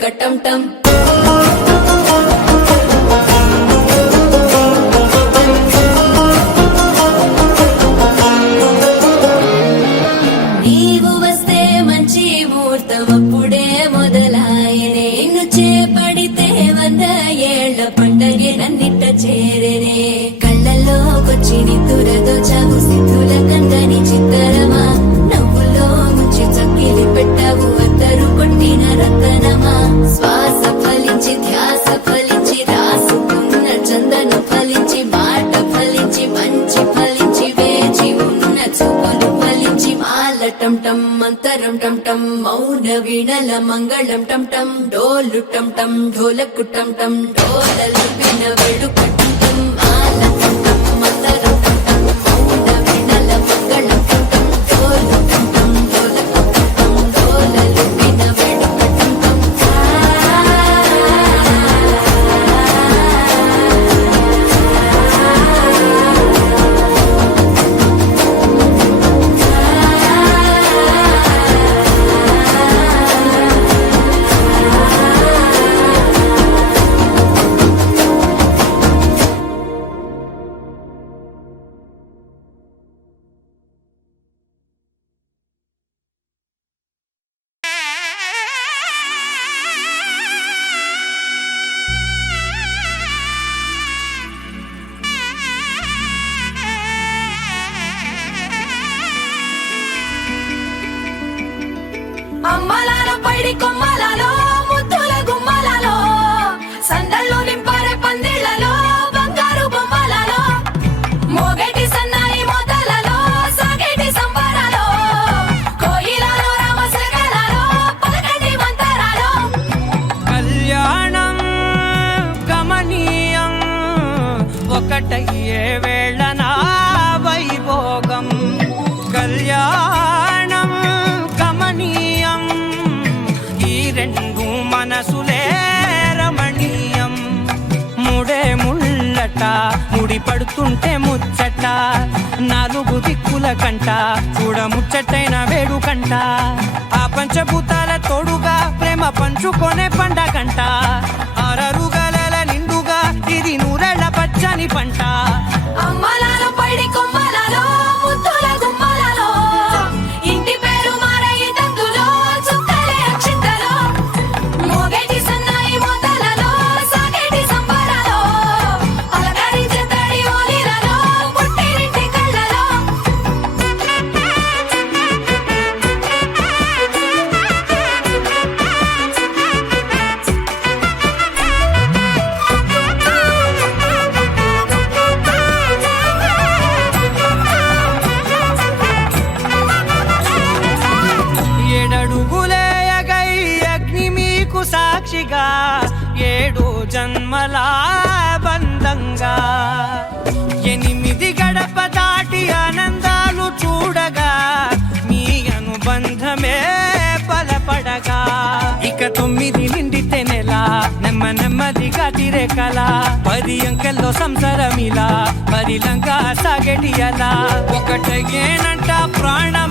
కట్టంటం నీవు వస్తే మంచి ముహూర్తం అప్పుడే మొదలాయనే నిన్ను చేపడితే 100 ఏళ్ల పండగే నన్నిట్ట చేరేనే కళ్ళల్లోకొచ్చి నిద్దురదోచావు సిద్ధుల కందని చిత్తరమా నవ్వులో ముంచి చక్కిలి పెట్టావు అద్దరు కొట్టిన రతనమా శ్వాస ఫలించి ధ్యాస ఫలించి రాసుకున్న చందను ఫలించి మాట ఫలించి మంచి ఫలించి వేచి ఉన్న చూపులు ఫలించి మాలటం టం మంతరం టం టం మౌన వీణల మంగళం టం టం డోలు టం టం ఢోలకు టం టం డోలలు విన వేడుకటం టం మాలటం టం మంతరం టం టం మౌన వీణల మంగళం టం టం డోలు టం టం ఢోలకు టం టం డోలలు విన వేడుకటం టం అమ్మలాల పైడి కొమ్మలలో ముద్దుల గుమ్మలలో సందళ్ళు నింపరే పందిళ్లలో బంగారు బొమ్మలలో మోగేటి సన్నాయి మోతలలో సాగేటి సంబరాలో కోయిలలో రామశకలలో పలకండి మంతరాలో కళ్యాణం గమనీయం ఒకటయ్యే వేళ నా వైభోగం కళ్యాణం గమనీయం ఈ రెండు మనసులే రమణీయం ముడే ముళ్ళట ముడి పడుతుంటే ముచ్చట నాలుగు దిక్కుల కంట చూడ ముచ్చటైన వేడుకంట ఆ పంచభూతాల తోడుగా ప్రేమ పంచుకొనే పండగంట అరరుగలల నిండుగా ఇది నూరెళ్ళ పచ్చని పంట అమ్మలాల పైడి కొమ్మలలో ముద్దుల గుమ్మలలో జన్మల బంధంగా 8 గడప దాటి ఆనందాలు చూడగా మీ అనుబంధమే బలపడగా ఇక 9 నిండితే నెల నెమ్మదిగా తిరే కల 10 అంకెల్లో సంసారమిలా 10 లంగా సాగేటి అలా ఒకటేనంట ప్రాణం